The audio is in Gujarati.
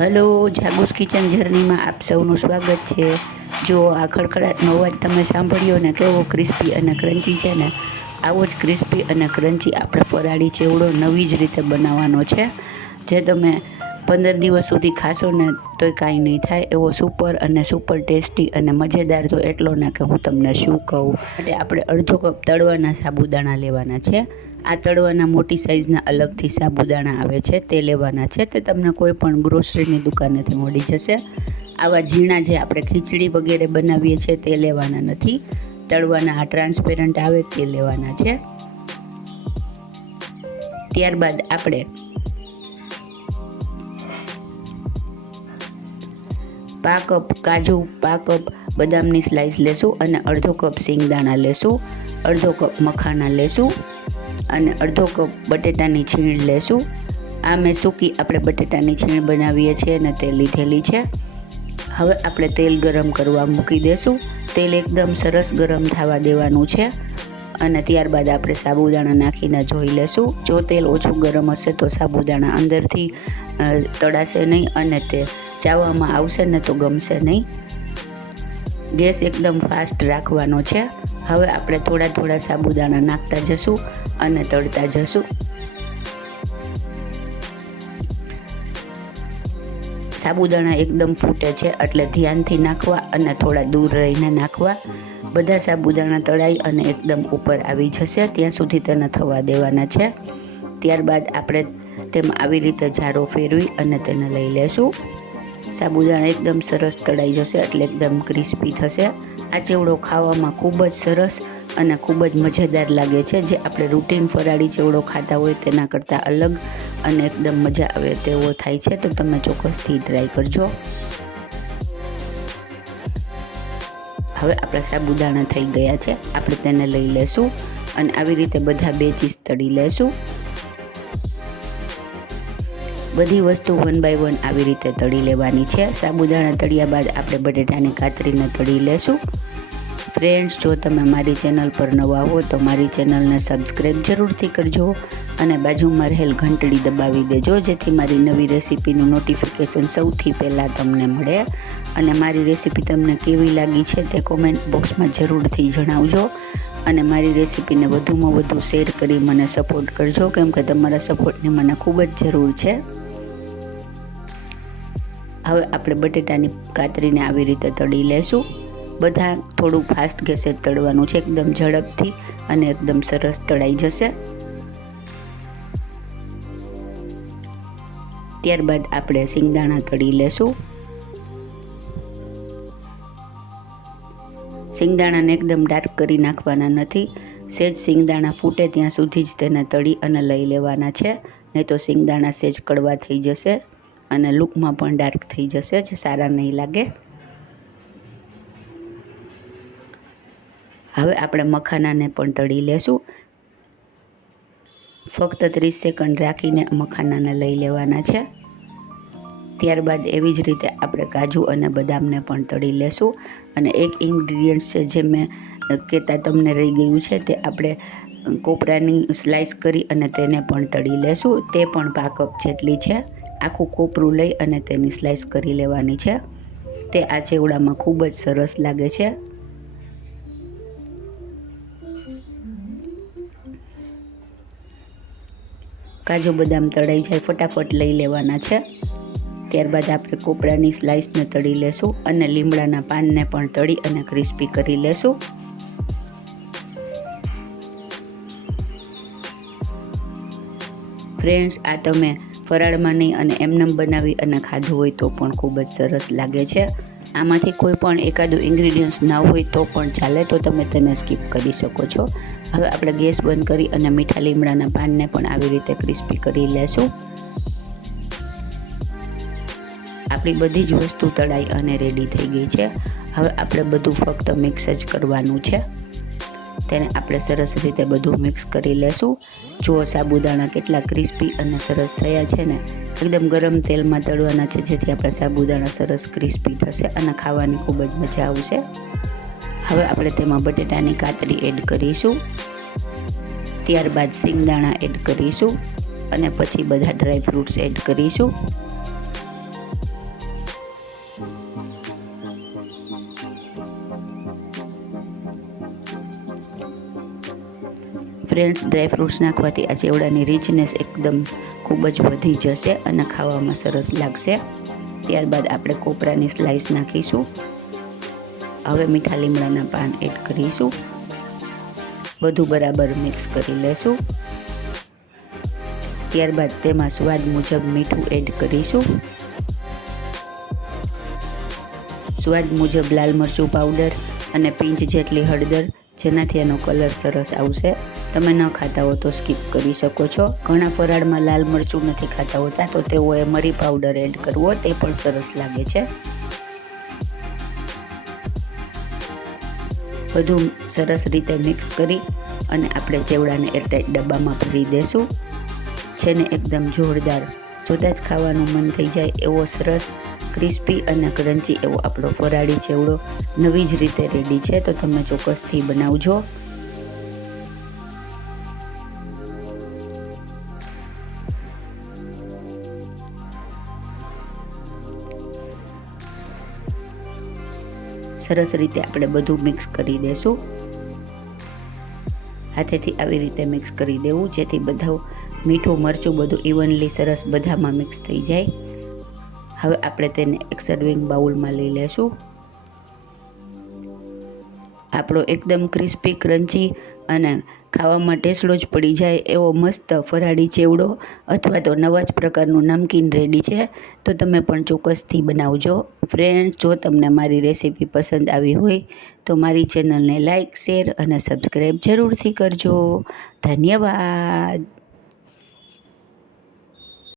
હલો, જાગુસ કિચન જર્નીમાં આપ સૌનું સ્વાગત છે। જો આ ખડખડાટનો અવાજ તમે સાંભળ્યો ને કેવો ક્રિસ્પી અને ક્રન્ચી છે ને, આવો જ ક્રિસ્પી અને ક્રન્ચી આપણે ફરાળી ચેવડો નવી જ રીતે બનાવવાનો છે, જે તમે 15 દિવસ સુધી ખાશો ને તોય કાંઈ નહીં થાય એવો સુપર અને સુપર ટેસ્ટી અને મજેદાર તો એટલો ને કે હું તમને શું કહું। એટલે આપણે અડધો કપ તળવાના સાબુદાણા લેવાના છે। આ તળવાના મોટી સાઇઝના અલગથી સાબુદાણા આવે છે તે લેવાના છે, તે તમને કોઈ પણ ગ્રોસરીની દુકાનેથી મળી જશે। આવા ઝીણા જે આપણે ખીચડી વગેરે બનાવીએ છીએ તે લેવાના નથી, તળવાના આ ટ્રાન્સપેરન્ટ આવે તે લેવાના છે। ત્યારબાદ આપણે પા કપ કાજુ, પા કપ બદામની સ્લાઇસ લેશું અને અડધો કપ સિંગદાણા લેશું, અડધો કપ મખાના લેશું અને અડધો કપ બટેટાની છીણ લેશું। આ મેં સૂકી આપણે બટેટાની છીણ બનાવીએ છીએ અને તે લીધેલી છે। હવે આપણે તેલ ગરમ કરવા મૂકી દેશું, તેલ એકદમ સરસ ગરમ થવા દેવાનું છે અને ત્યારબાદ આપણે સાબુદાણા નાખીને જોઈ લેશું। જો તેલ ઓછું ગરમ હશે તો સાબુદાણા અંદરથી તળાશે નહીં અને તે ચાવવામાં આવશે ને તો ગમશે નહીં। ગેસ એકદમ ફાસ્ટ રાખવાનો છે। હવે આપણે થોડા થોડા સાબુદાણા નાખતા જશું અને તળતા જશું। સાબુદાણા એકદમ ફૂટે છે એટલે ધ્યાનથી નાખવા અને થોડા દૂર રહીને નાખવા। બધા સાબુદાણા તળાઈ અને એકદમ ઉપર આવી જશે ત્યાં સુધી તેને થવા દેવાના છે। ત્યારબાદ આપણે તેમાં આવી રીતે જારો ફેરવી અને તેને લઈ લેશું। સાબુદાણા એકદમ સરસ તળાઈ જશે એટલે એકદમ ક્રિસ્પી થશે। આ ચેવડો ખાવામાં ખૂબ જ સરસ અને ખૂબ જ મજેદાર લાગે છે, જે આપણે રૂટીન ફરાળી ચેવડો ખાતા હોય તેના કરતાં અલગ અને એકદમ મજા આવે તેવો થાય છે, તો તમે ચોક્કસથી ટ્રાય કરજો। હવે આપણા સાબુદાણા થઈ ગયા છે, આપણે તેને લઈ લેશું અને આવી રીતે બધા બે ચીઝ તળી લેશું। બધી વસ્તુ 1 બાય 1 આવી રીતે તળી લેવાની છે। સાબુદાણા તળ્યા બાદ આપણે બટેટાની કાતરીને તળી લેશું। ફ્રેન્ડ્સ, જો તમે મારી ચેનલ પર નવા હો તો મારી ચેનલને સબસ્ક્રાઈબ જરૂરથી કરજો અને બાજુમાં રહેલ ઘંટડી દબાવી દેજો, જેથી મારી નવી રેસીપીનું નોટિફિકેશન સૌથી પહેલાં તમને મળે। અને મારી રેસીપી તમને કેવી લાગી છે તે કોમેન્ટ બોક્સમાં જરૂરથી જણાવજો અને મારી રેસીપીને વધુમાં વધુ શેર કરી મને સપોર્ટ કરજો, કેમ કે તમારા સપોર્ટની મને ખૂબ જ જરૂર છે। હવે આપણે બટેટાની કાતરીને આવી રીતે તળી લેશું। બધા થોડું ફાસ્ટ ગેસે તળવાનું છે, એકદમ ઝડપથી અને એકદમ સરસ તળાઈ જશે। ત્યારબાદ આપણે સિંગદાણા તળી લેશું। સિંગદાણાને એકદમ ડાર્ક કરી નાખવાના નથી, સેજ સિંગદાણા ફૂટે ત્યાં સુધી જ તેને તળી અને લઈ લેવાના છે, નહીં તો સિંગદાણા સેજ કડવા થઈ જશે અને લુકમાં પણ ડાર્ક થઈ જશે, જે સારા નહીં લાગે। હવે આપણે મખાનાને પણ તળી લેશું। ફક્ત 30 સેકન્ડ રાખીને મખાનાને લઈ લેવાના છે। ત્યારબાદ એવી જ રીતે આપણે કાજુ અને બદામને પણ તળી લેશું અને એક ઇન્ગ્રીડિયન્ટ છે જે મેં કહેતા તમને રહી ગયું છે, તે આપણે કોપરાની સ્લાઇસ કરી અને તેને પણ તળી લેશું। તે પણ પા કપ જેટલી છે। આખું કોપરું લઈ અને તેની સ્લાઇસ કરી લેવાની છે, તે આ ચેવડામાં ખૂબ જ સરસ લાગે છે। કાજુ બદામ તળાઈ જાય ફટાફટ લઈ લેવાના છે। ત્યારબાદ આપણે કોપરાની સ્લાઇસને તળી લેશું અને લીમડાના પાનને પણ તળી અને ક્રિસ્પી કરી લેશું। ફ્રેન્ડ્સ, આ તમે ફરાળમાં નહીં અને એમનેમ બનાવી અને ખાધું હોય તો પણ ખૂબ જ સરસ લાગે છે। આમાંથી કોઈ પણ એકાદું ઇન્ગ્રીડિયન્ટ્સ ના હોય તો પણ ચાલે, તો તમે તેને સ્કીપ કરી શકો છો। હવે આપણે ગેસ બંધ કરી અને મીઠા લીમડાના પાનને પણ આવી રીતે ક્રિસ્પી કરી લેશું। આપણી બધી જ વસ્તુ તળાઈ અને રેડી થઈ ગઈ છે। હવે આપણે બધું ફક્ત મિક્સ જ કરવાનું છે, તેને આપણે સરસ રીતે બધું મિક્સ કરી લેશું। જુઓ સાબુદાણા કેટલા ક્રિસ્પી અને સરસ થયા છે ને, એકદમ ગરમ તેલમાં તળવાના છે, જેથી આપણા સાબુદાણા સરસ ક્રિસ્પી થશે અને ખાવાની ખૂબ જ મજા આવશે। હવે આપણે તેમાં બટેટાની કાતરી એડ કરીશું, ત્યારબાદ સિંગદાણા એડ કરીશું અને પછી બધા ડ્રાય ફ્રૂટ્સ એડ કરીશું। ફ્રેન્ડ્સ, ડ્રાયફ્રૂટ્સ નાખવાથી આ ચેવડાની રીચનેસ એકદમ ખૂબ જ વધી જશે અને ખાવામાં સરસ લાગશે. ત્યારબાદ આપણે કોપરાની સ્લાઈસ નાખીશું. હવે મીઠા લીમડાના પાન એડ કરીશું. બધું બરાબર મિક્સ કરી લેશું. ત્યારબાદ તેમાં સ્વાદ મુજબ મીઠું એડ કરીશું. સ્વાદ મુજબ લાલ મરચું પાવડર અને પિંચ જેટલી હળદર, જેનાથી એનો કલર સરસ આવશે. તમે ન ખાતા હો તો સ્કીપ કરી શકો છો. ઘણા ફરાળમાં લાલ મરચું નથી ખાતા હોતા, તો તેઓએ મરી પાવડર એડ કરવો, તે પણ સરસ લાગે છે. બધું સરસ રીતે મિક્સ કરી અને આપણે ચેવડાને એરટાઈટ ડબ્બામાં ભરી દેશું. જેને એકદમ જોરદાર, જોતાં જ ખાવાનું મન થઈ જાય એવો સરસ ક્રિસ્પી અને ક્રન્ચી એવો આપણો ફરાળી ચેવડો નવી જ રીતે રેડી છે. તો તમે ચોક્કસથી બનાવજો. સરસ રીતે આપણે બધું મિક્સ કરી દેશું. હાથેથી આવી રીતે મિક્સ કરી દેવું, જેથી બધું મીઠું મરચું બધું ઇવનલી સરસ બધામાં મિક્સ થઈ જાય. હવે આપણે તેને એક સર્વિંગ બાઉલમાં લઈ લેશું. આપણો એકદમ ક્રિસ્પી, ક્રન્ચી અને ખાવામાં ટેસ્ટલો જ પડી જાય એવો મસ્ત ફરાળી ચેવડો અથવા તો નવા જ પ્રકારનું નમકીન રેડી છે. તો તમે પણ ચોક્કસથી બનાવજો. ફ્રેન્ડ્સ, જો તમને મારી રેસીપી પસંદ આવી હોય તો મારી ચેનલને લાઇક, શેર અને સબસ્ક્રાઈબ જરૂરથી કરજો. ધન્યવાદ.